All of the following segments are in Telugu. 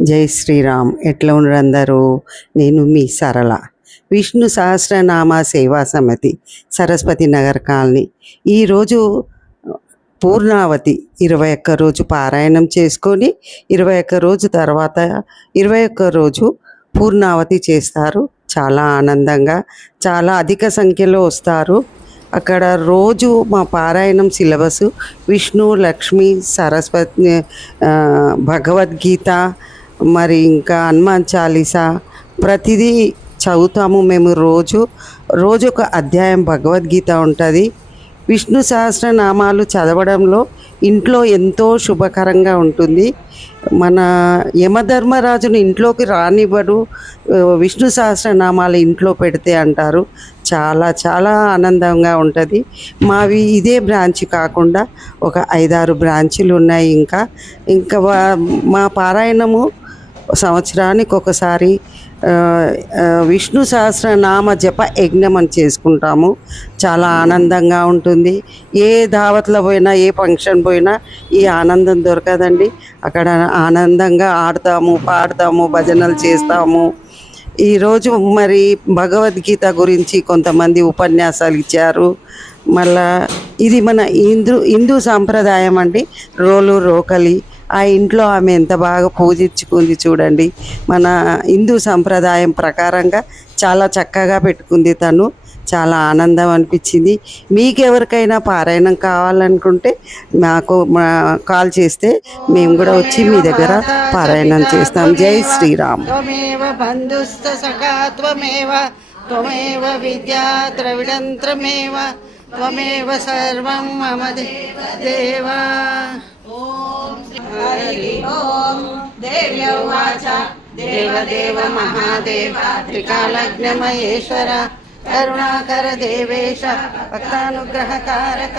జై శ్రీరామ్. ఎట్లా ఉండరు అందరూ? నేను మీ సరళ. విష్ణు సహస్రనామ సేవా సమితి, సరస్వతి నగర్ కాలనీ. ఈరోజు పూర్ణావతి 21 రోజు పారాయణం చేసుకొని 21 రోజు తర్వాత 21 రోజు పూర్ణావతి చేస్తారు. చాలా ఆనందంగా, చాలా అధిక సంఖ్యలో వస్తారు. అక్కడ రోజు మా పారాయణం సిలబస్ విష్ణు, లక్ష్మి, సరస్వతి, భగవద్గీత, మరి ఇంకా హనుమాన్ చాలీసా ప్రతిదీ చదువుతాము మేము. రోజు ఒక అధ్యాయం భగవద్గీత ఉంటుంది. విష్ణు సహస్రనామాలు చదవడంలో ఇంట్లో ఎంతో శుభకరంగా ఉంటుంది. మన యమధర్మరాజును ఇంట్లోకి రానివ్వడు విష్ణు సహస్రనామాలు ఇంట్లో పెడితే అంటారు. చాలా చాలా ఆనందంగా ఉంటుంది. మావి ఇదే బ్రాంచ్ కాకుండా ఒక 5-6 బ్రాంచీలు ఉన్నాయి. ఇంకా మా పారాయణము సంవత్సరానికి ఒకసారి విష్ణు సహస్రనామ జప యజ్ఞం అని చేసుకుంటాము. చాలా ఆనందంగా ఉంటుంది. ఏ దావత్లో పోయినా, ఏ ఫంక్షన్ పోయినా ఈ ఆనందం దొరకదండి. అక్కడ ఆనందంగా ఆడతాము, పాడతాము, భజనలు చేస్తాము. ఈరోజు మరి భగవద్గీత గురించి కొంతమంది ఉపన్యాసాలు ఇచ్చారు. మళ్ళా ఇది మన హిందూ సాంప్రదాయం అండి. రోకలి ఆ ఇంట్లో ఆమె ఎంత బాగా పూజించుకుంది చూడండి. మన హిందూ సంప్రదాయం ప్రకారంగా చాలా చక్కగా పెట్టుకుంది తను. చాలా ఆనందం అనిపించింది. మీకెవరికైనా పారాయణం కావాలనుకుంటే నాకు కాల్ చేస్తే మేము కూడా వచ్చి మీ దగ్గర పారాయణం చేస్తాం. జై శ్రీరామ్. త్వమేవ బంధుస్థ సఖా త్వమేవ విద్యా ద్రవిడంత్రమేవ త్వమేవ సర్వం మమ దేవా. ఓం దేవ్యవాచ దేవదేవ మహాదేవ త్రికాలజ్ఞమహేశ్వర కరుణాకర దేవేశ భక్తానుగ్రహకారక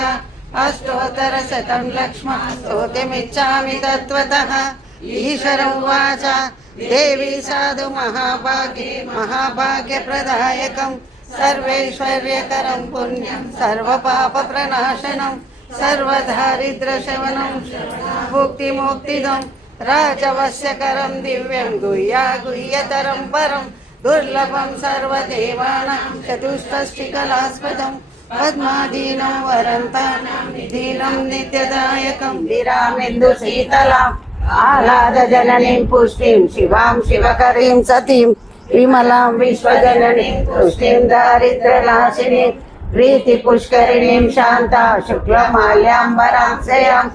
అష్టోత్తర శతం లక్ష్మ స్తోతిమిచ్చామి తత్వతః. ఈశ్వర ఉవాచ దేవి సాధు మహాభాగ్యప్రదాయకం సర్వైశ్వర్యకరం పుణ్యం సర్వపాప ప్రణాశనం సర్వదారిద్ర్యశమనం ముక్తిదం రాజవశ్యకరం దివ్యం గుహ్యతరం పరం దుర్లభం సర్వదేవానాం చతుష్టష్టికలాస్పదం పద్మాదీనం వరంతానాం దీనం నిత్యదాయకం విరామిందు శీతలాం ఆహ్లాద జననీం పుష్టిం శివాం శివకరీం సతీం విమలాం విశ్వజననీం పుష్టిం దారిద్ర్యనాశినీం ప్రీతి పుష్కరిణీం శాంతా శుక్లమాల్యాంబరాంశయాం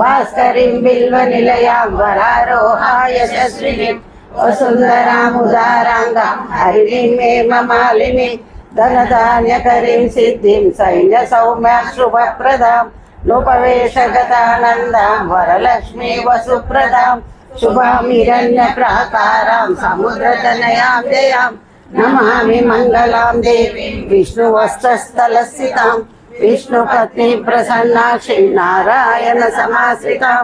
భాస్కరీం బిల్వ నిలయాం వరారోహాయ యశస్వినీం వసుంధరాముదారాంగాం హరిణీం మాలినీం ధనధాన్యకరీం సిద్ధిం సైన్య సౌమ్య శుభప్రదాం లోపవేశగతానందాం వరలక్ష్మీ వసుప్రదాం శుభాం హిరణ్య ప్రాకారాం సముద్రతనయాం జయాం నమామి మంగళాం దేవీం విష్ణువక్షస్థలస్థితాం విష్ణుపత్ని ప్రసన్నాక్షి నారాయణ సమాశ్రితాం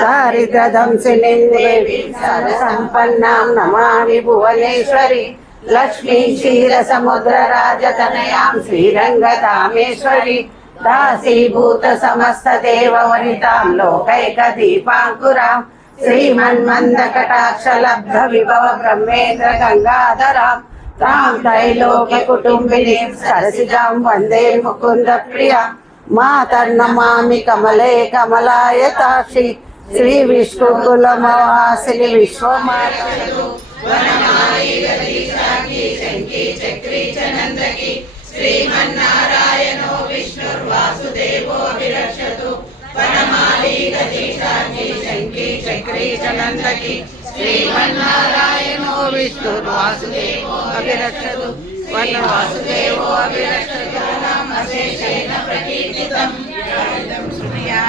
దారిద్ర్యదంసినీం దేవీం సర్వసంపన్నాం నమామి భువనేశ్వరి లక్ష్మీ క్షీరసముద్ర రాజతనయాం శ్రీరంగధామేశ్వరి దాసీభూత సమస్త దేవవనితాం లోకైక దీపాంకురాం శ్రీమన్మందకటాక్ష లబ్ధ విభవ బ్రహ్మేంద్ర గంగాధరాం తాం త్రైలోక్య కుటుంబినీం సరసిజాం వందే ముకుంద ప్రియా మాతర్నమామి కమలే కమలాయతాక్షి శ్రీ విష్ణుకులమవాసిని విశ్వమాతు శ్రీమన్నారాయణో విష్ణుర్వాసుదేవో విరక్షతు వనమాలి గజేశాఖి శంఖి చక్రీ చనందకి శ్రీమన్నారాయణో విష్ణుర్వాసుదేవో అభిరక్షతు వనవాసుదేవో అభిరక్షతు నామశేషేణ ప్రకీర్తితం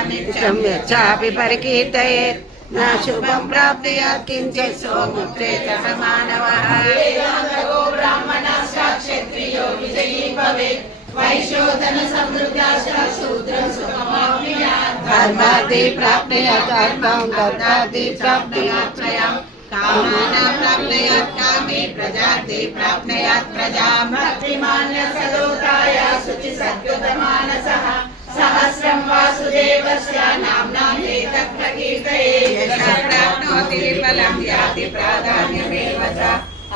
నిత్యం యచ్చాపి పరికీర్తయేత్ నా శుభం ప్రాప్నుయాత్ కించిత్ సోముక్తేత సమానవః. బ్రాహ్మణశ్చ క్షత్రియో విజయీ భవేత్ వైశోధన సమృద్ధాశ్చ శూద్రం సుఖమాప్నుయాత్. ధర్మార్థి ప్రాప్నుయాత్ అర్థం దత్తార్థి ప్రాప్నుయాత్ త్రయం కామానాం ప్రాప్నుయాత్ కామే ప్రజార్థి ప్రాప్నుయాత్ ప్రజాం. భక్తిమాన్య సలోకాయ శుచి సద్యుత మానసః सहस्रं वासुदेवस्य नाम्नां एतत् प्रकीर्तये यशः प्राप्नोति विफलं याति प्राधान्यमेव च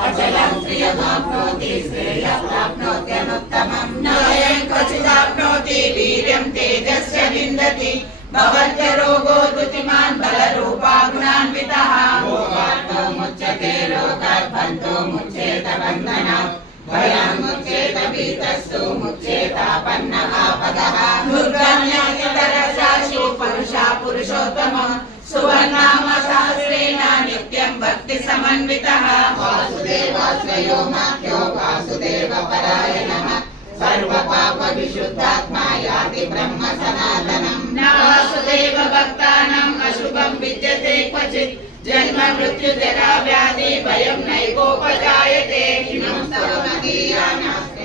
अचलं प्रियमाप्नोति श्रेयः प्राप्नोत्यनुत्तमं नायं क्वचिदाप्नोति वीर्यं तेजस्य विन्दति भवत्य रोगो दुतिमान् बलरूपा गुणान्वितः रोगार्तो मुच्यते रोगात् बन्धो मुच्येत बन्धनात् भयं मुच्येत भीतस्तु मुच्येतापन्नः पदः दुर्गम्यतरसाशु पुरुषा पुरुषोत्तमः सुवर्णाम सहस्रेण नित्यं भक्ति समन्वितः वासुदेवाश्रयो माख्यो वासुदेव परायणः सर्वपाप विशुद्धात्मा याति ब्रह्म सनातनम् न वासुदेव भक्तानाम् अशुभं विद्यते क्वचित् जन्म मृत्यु जरा व्याधि भयं नैकोपजायते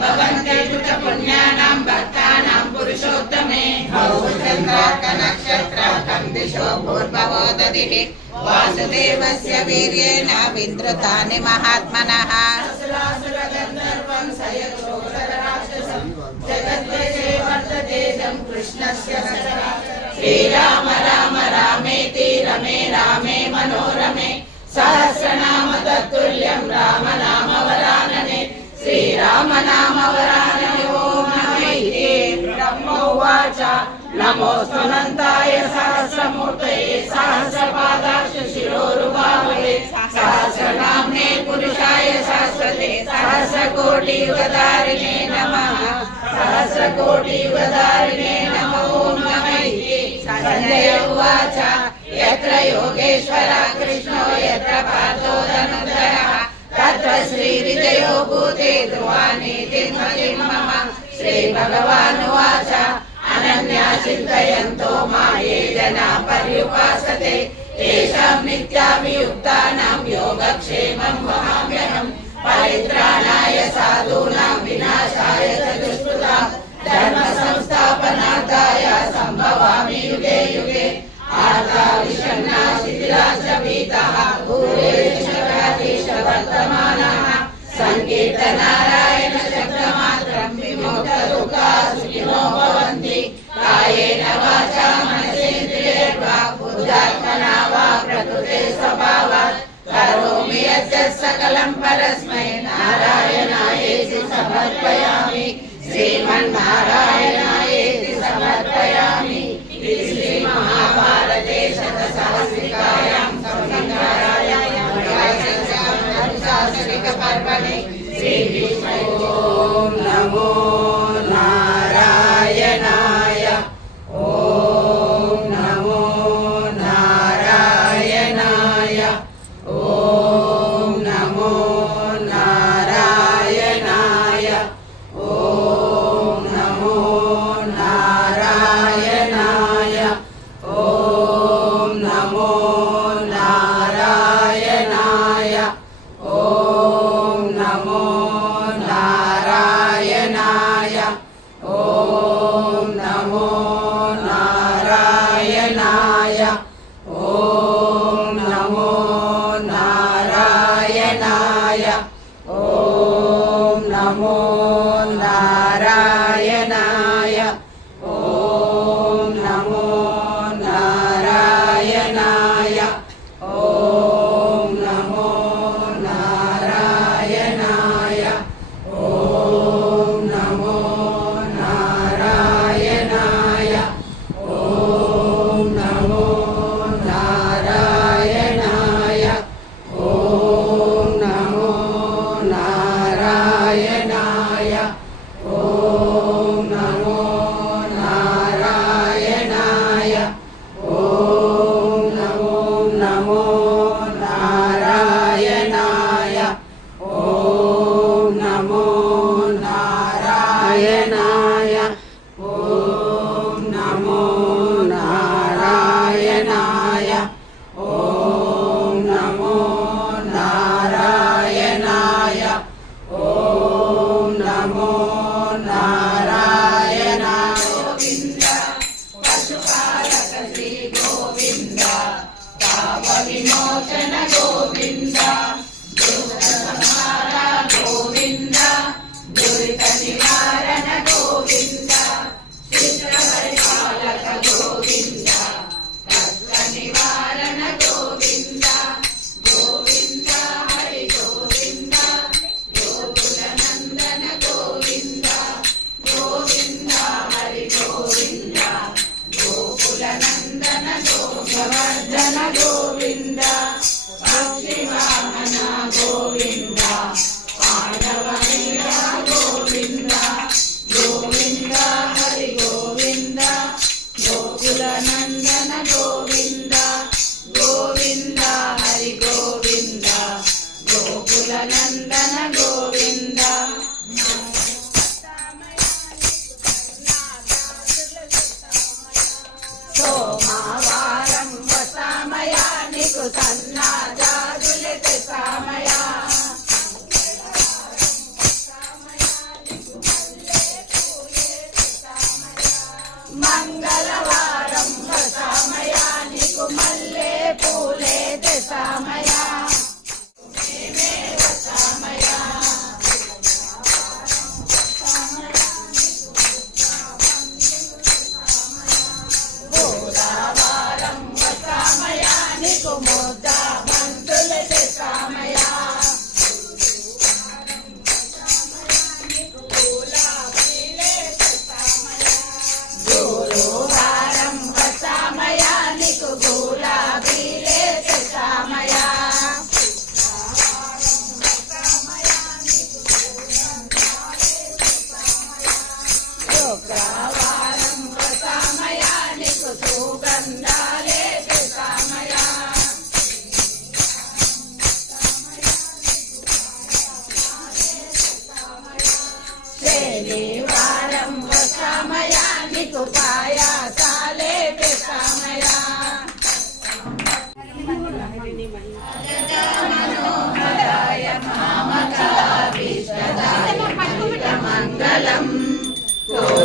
भवन्ति पुण्यानां भक्तानां पुरुषोत्तमे चन्द्रार्कनक्षत्राकं दिशो भूर्भवोदधिः वासुदेवस्य वीर्येण विन्द्रुतानि महात्मनः जगद्वशे वर्तते कृष्णस्य श्रीराम राम रामेति रमे रामे मनोरमे सहस्रनाम तत्तुल्यं राम नाम वरानने श्रीराम नाम वरानने ओम नमः ब्रह्मोवाच नमोऽस्तुनन्ताय सहस्रमूर्तये सहस्रपादाक्ष शिरोरुबाहवे सहस्रनाम्ने पुरुषाय सहस्रते सहस्रकोटियुगधारिणे नमः सहस्रकोटियुगधारिणे नमो नमः संजय उवाच यत्र योगेश्वर कृष्णो यत्र पार्थो धनुर्धरः तत्र श्रीविजयो भूते ध्रुवानीति मम श्रीभगवानुवाच अनन्या चिन्तयन्तो माये जना पर्युपासते तेषां नित्याभियुक्तानां योगक्षेमं वहाम्यहम् परित्राणाय साधूनां विनाशाय च दुष्कृतां धर्म संस्थापनार्थाय सम्भवामि युगे युगे आर्ता विषण्णा शिथिला च भीताः भूरेश वर्तमानाः संकीर्तनारायण शब्दमात्रं विमुक्तदुःखा सुखिनो भवन्ति कायेन वाचा मनसेन्द्रियैर्वा बुद्ध्यात्मना वा प्रकृते स्वभावात् करोमि यत् सकलं परस्मै नारायणायेति समर्पयामि श्रीमन्नारायणायेति समर्पयामि श्रीमहाभारते शतसहस्रिकायां संहितायां अनुशासनिकपर्वणि श्रीकृष्ण ॐ नमो नारायणाय ॐ नमो नारायणाय ॐ नमो नारायणाय ॐ नमो नारायणाय ॐ नमो नारायणाय ॐ नमो नारायणाय ॐ नमो नारायणाय ॐ नमो नारायणाय ॐ नमो नारायणाय ॐ नमो नारायणाय ॐ नमो नारायणाय ॐ नमो नारायणाय ॐ नमो नारायणाय ॐ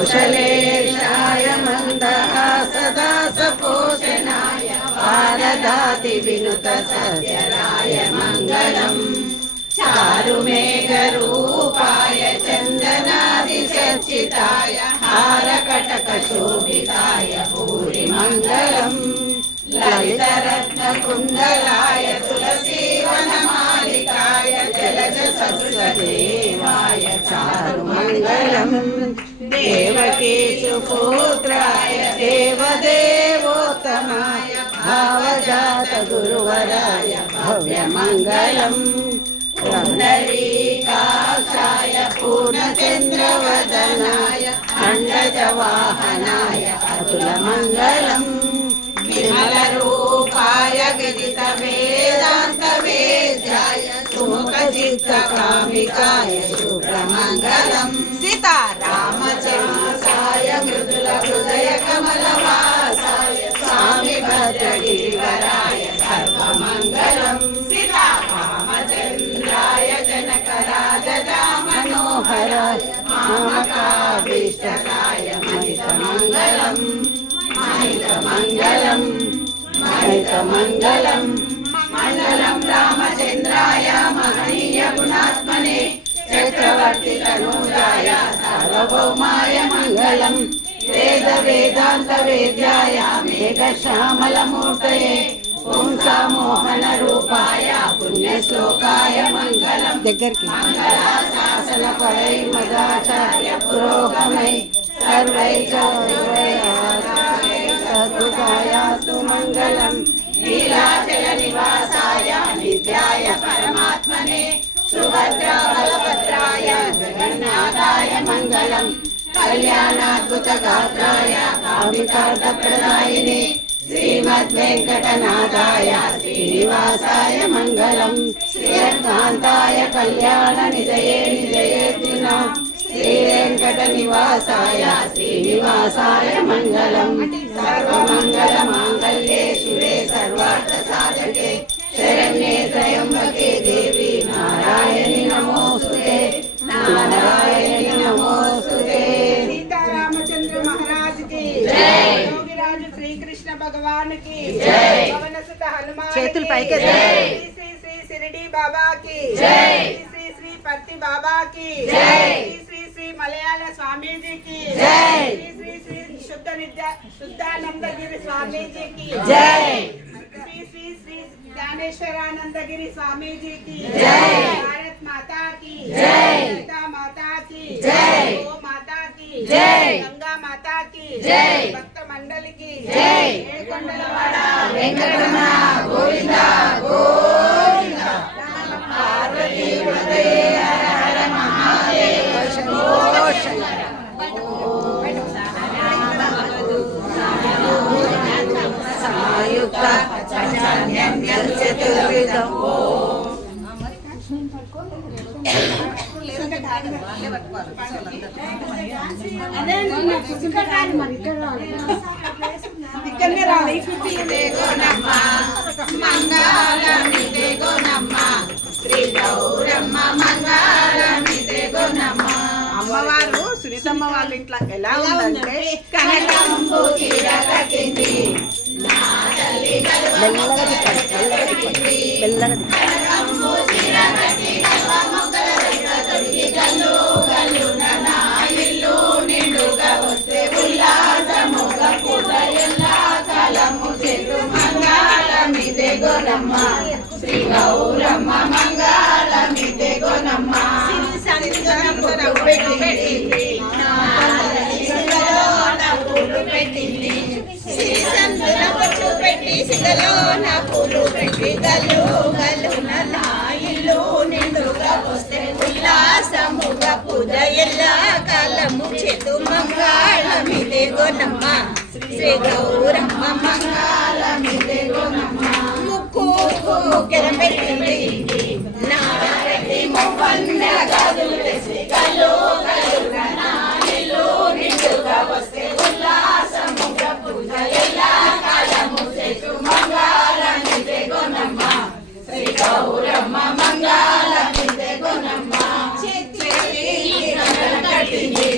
కోశలేశాయ మందహాసదాస పోషణాయ భారదాతి వినుత సత్యరాయ మంగళం చారుమేఘరూపాయ చందనాది చర్చితాయ హారకటక శోభితాయ భూరి మంగళం లలితరత్న కుండలాయ తులసీవనమాలికాయ జలజ సత్సదేవాయ చారుమంగళం దేవకీ సుపుత్రాయ దేవదేవోత్తమాయ భావజాత గురువరాయ భవ్యమంగళం పుండరీకాక్షాయ పూర్ణచంద్రవదనాయ ఖండజవాహనాయ అతులమంగళం విమలరూపాయ విదిత వేదాంత వేద్యాయ సుముఖ చిత్త కామికాయ శుభ్రమంగళం సీతారామచంద్రాయ మృదుల హృదయ కమలవాసాయ స్వామి భద్రగిరివరాయ సర్వమంగళం సీతారామచంద్రాయ జనకరాజరామనోహరాయ మామకాభీష్టకాయ మహితమంగళం మహితమంగళం మహితమంగళం మంగళం రామచంద్రాయ మహనీయ గుణాత్మనే చక్రవర్తి తనూజాయ సార్వభౌమాయ మంగళం వేద వేదాంత వేద్యాయ మేఘ శ్యామల మూర్తయే పుంసా మోహన రూపాయ పుణ్య శ్లోకాయ మంగళం దగ్గరికి మంగళ శాసన పరై మదాచార్య పురోగమై సర్వై సద్భుతాయాస్తు మంగళం నీలాచల నివాసాయ నిత్యాయ పరమాత్మనే సుభద్రా బలభద్రాయ జగన్నాథాయ మంగళం కళ్యాణాద్భుత గాత్రాయ కామితార్థప్రదాయినే శ్రీమద్వేంకటనాథాయ శ్రీనివాసాయ మంగళం శ్రీకాంతాయ కళ్యాణ నిజయే నిజయేతిన శ్రీవేంకట నివాసాయ శ్రీనివాసాయ మంగళం సర్వమంగళ మాంగళ్యే శివే సర్వార్థ సాధకే శరణ్యే త్రయంబకే దేవి నారాయణి నమోస్తుతే నారాయణి నమోస్తుతే सीतारामचंद्र महाराज की जय। योगीराज श्री कृष्ण भगवान की जय। पवनसुत हनुमान చేతులు की పైకి जय। జై। श्री श्री शिरडी बाबा की जय। श्री श्री पत्ती बाबा की जय। श्री श्री मलयाళ स्वामी जी की जय। श्री श्री शुद्धानंद गिरी स्वामी जी की जय। श्री श्री श्री ज्ञानेश्वरानंद गिरी स्वामी जी की जय। भारत माता की जय। सीता माता की जय। गो माता की जय। गंगा माता की जय। भक्त मंडल की जय। ఏడుకొండలవాడ వెంకటరమణ గోవింద గోవింద పార్వతీ హృదయ హర హర మహాదేవ శంభో శంకర సమాయుక్త పంచాన్యం చతుర్విధం ఇక్కడనే రాలి అమ్మవారు సునీతమ్మ వాళ్ళ ఇంట్లో ఎలా ఉందంటే కనకంబు చీర కట్టింది శ్రీ గౌరమ్మ మంగళమిదే గోనమ్మ పెట్టింది పెట్టి సిగలో నా పూలు పెట్టి గల్లు గల్లున నా ఇల్లు నిండుగా వస్తే ఉల్లాసముగా పూజ ఎల్లా కాలము చేతు మంగళమిదే గోనమ్మ శ్రీ గౌరమ్మ మంగళమిదే గోనమ్మ ముక్కు ముక్కెర పెట్టింది నాడబెట్టి మొవ్వన్న గదులు వేసి గల్లు గల్లున నా ఇల్లు నిండుగా వస్తే ఉల్లాసముగా పూజ ఎల్లా కాలము చేతు మంగళమిదే గోనమ్మ శ్రీ గౌరమ్మ మంగళమిదే గోనమ్మ చేతి కట్టింది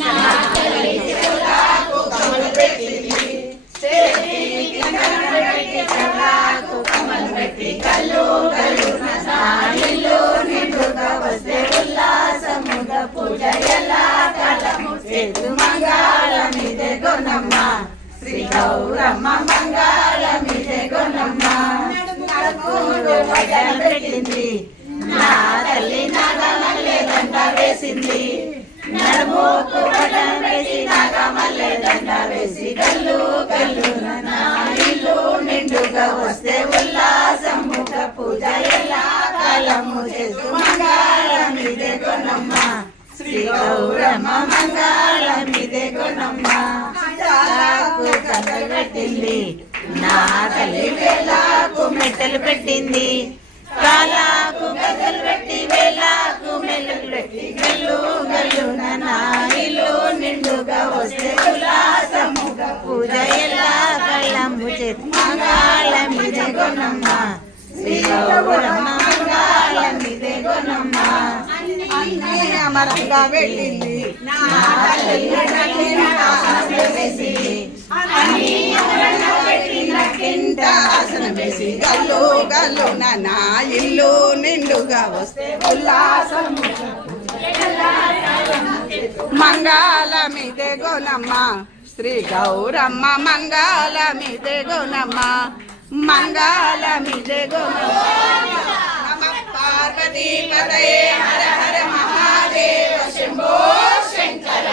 నా తల్లి చేతు మంగళమిదే గొన్నమ్మ శ్రీ గౌరమ్మ మంగళమిదే గొన్నమ్మ నడుములు వడ్డన పెట్టింది నా తల్లి నాగమల్లె దండ వేసింది నడుముకు వడ్డన వేసి నాగమల్లె దండ వేసి గల్లు గల్లు నా ఇల్లు నిండుగా వస్తే ఉల్లాసముగా పూజ ఎలా కాలము చేస్తూ మంగళమిదే గొన్నమ్మ శ్రీ గౌరమ్మ మంగళమిదే గొన్నమ్మ కాలాకు కథలు పెట్టింది నా తల్లి వేలాకు మెట్టలు పెట్టింది కాలాకు కథలు పెట్టి వేలాకు మెల్లలు పెట్టి గల్లు గల్లు నా ఇల్లు నిండుగా వస్తే ఉల్లాసముగా పూజ ఎలా కళ్ళము చేతి మంగళమిదే గొన్నమ్మ శ్రీ గౌరమ్మ మంగళమిదే గొన్నమ్మ అన్నీ అమరంగా వెళ్ళింది నా ఆసనం వేసి గల్లు గల్లు నా ఇల్లు నిండుగా వస్తే ఉల్లాసం మంగళమిదే గొన్నమ్మ శ్రీ గౌరమ్మ మంగళమిదే గొన్నమ్మ మంగళమిదే గొన్నమ్మ నమః పార్వతీ పతయే హర హర మహాదేవ శంభో శంకర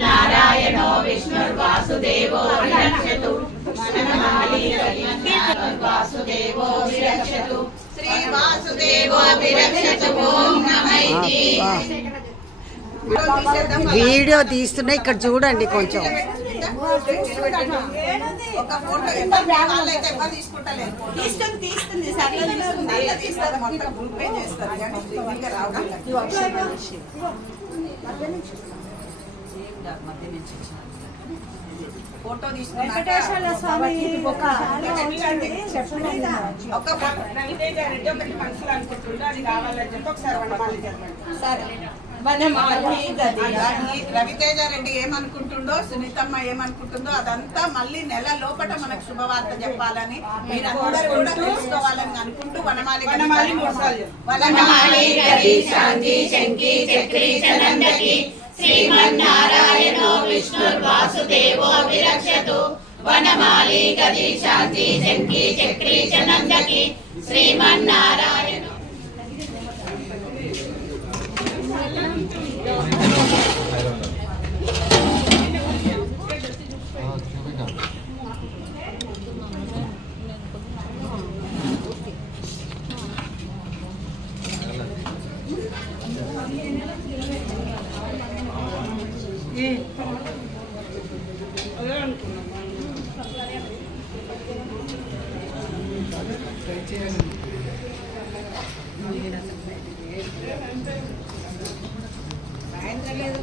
నారాయణో విష్ణుర్వాసుదేవో విరక్షతు వాసుదేవో విరక్షతు శ్రీ వాసుదేవో విరక్షతు ఓం నమైతి వీడియో తీస్తున్నా ఇక్కడ చూడండి కొంచెం ఒక ఫోటో వాళ్ళైతే ఎవరు తీసుకుంటలేదు తీస్తుంది తీస్తుంది మొత్తం గ్రూప్ పే చేస్తారు కానీ ఇంకా ఫోటో తీసుకున్నాక ఒక రవితేజ రెడ్డి ఒకటి మనసులో అనుకుంటుండే అది కావాలని చెప్పి ఒకసారి వనమాలి చెప్పండి. రవితేజ రెడ్డి ఏమనుకుంటుండో సునీతమ్మ ఏమనుకుంటుందో అదంతా మళ్ళీ నెల లోపల మనకు శుభవార్త చెప్పాలని మీరందరూ కూడా తెలుసుకోవాలని అనుకుంటూ వనమాలి శాంతి శంకి చక్రీ చనందకి శ్రీమన్నారాయణో విష్ణుర్వాసుదేవో విరక్షతు వనమాలి గది శాంతి శంకి చక్రీ చనందకి శ్రీమన్నారాయణ సాయంత్రం లేదు